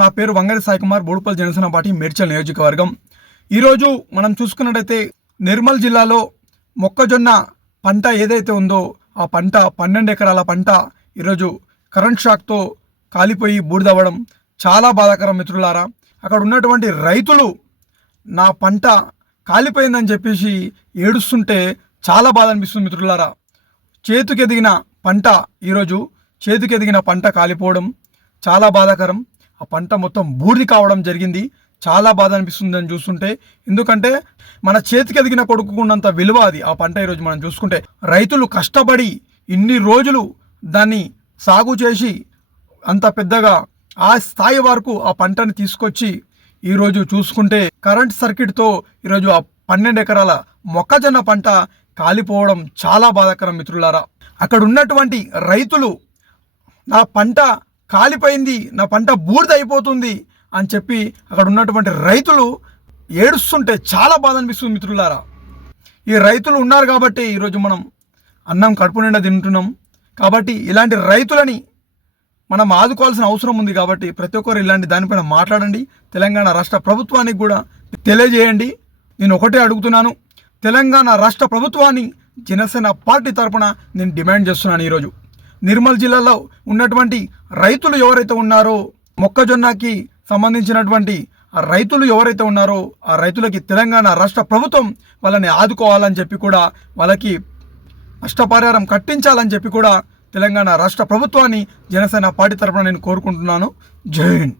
నా పేరు వంగరి సాయి కుమార్, బోడుపల్లి జనసేన పార్టీ మేడ్చల్ నియోజకవర్గం. ఈరోజు మనం చూసుకున్నట్టయితే నిర్మల్ జిల్లాలో మొక్కజొన్న పంట ఏదైతే ఉందో ఆ పంట 12 ఎకరాల పంట ఈరోజు కరెంట్ షాక్తో కాలిపోయి బూడిదవ్వడం చాలా బాధాకరం మిత్రులారా. అక్కడ ఉన్నటువంటి రైతులు నా పంట కాలిపోయిందని చెప్పేసి ఏడుస్తుంటే చాలా బాధ అనిపిస్తుంది మిత్రులారా. చేతికెదిగిన పంట కాలిపోవడం చాలా బాధాకరం. ఆ పంట మొత్తం బూడిద కావడం జరిగింది. చాలా బాధ అనిపిస్తుంది అని చూస్తుంటే. ఎందుకంటే మన చేతికి ఎదిగిన కొడుకున్నంత విలువ అది ఆ పంట. ఈరోజు మనం చూసుకుంటే రైతులు కష్టపడి ఇన్ని రోజులు దాన్ని సాగు చేసి అంత పెద్దగా ఆ స్థాయి వరకు ఆ పంటని తీసుకొచ్చి ఈరోజు చూసుకుంటే కరెంట్ సర్క్యూట్తో ఈరోజు ఆ 12 ఎకరాల మొక్కజొన్న పంట కాలిపోవడం చాలా బాధాకరం మిత్రులారా. అక్కడ ఉన్నటువంటి రైతులు నా పంట కాలిపోయింది, నా పంట బూడిద అయిపోతుంది అని చెప్పి అక్కడ ఉన్నటువంటి రైతులు ఏడుస్తుంటే చాలా బాధ అనిపిస్తుంది మిత్రులారా. ఈ రైతులు ఉన్నారు కాబట్టి ఈరోజు మనం అన్నం కడుపు నిండా తింటున్నాం. కాబట్టి ఇలాంటి రైతులని మనం ఆదుకోవాల్సిన అవసరం ఉంది. కాబట్టి ప్రతి ఒక్కరు ఇలాంటి దానిపైన మాట్లాడండి. తెలంగాణ రాష్ట్ర ప్రభుత్వానికి కూడా తెలియజేయండి. నేను ఒకటే అడుగుతున్నాను, తెలంగాణ రాష్ట్ర ప్రభుత్వాన్ని జనసేన పార్టీ తరఫున నేను డిమాండ్ చేస్తున్నాను. ఈరోజు నిర్మల్ జిల్లాలో ఉన్నటువంటి రైతులు ఎవరైతే ఉన్నారో, మొక్కజొన్నకి సంబంధించినటువంటి ఆ రైతులు ఎవరైతే ఉన్నారో ఆ రైతులకి తెలంగాణ రాష్ట్ర ప్రభుత్వం వాళ్ళని ఆదుకోవాలని చెప్పి కూడా, వాళ్ళకి నష్టపరిహారం కట్టించాలని చెప్పి కూడా తెలంగాణ రాష్ట్ర ప్రభుత్వాన్ని జనసేన పార్టీ తరఫున నేను కోరుకుంటున్నాను. జై హింద్.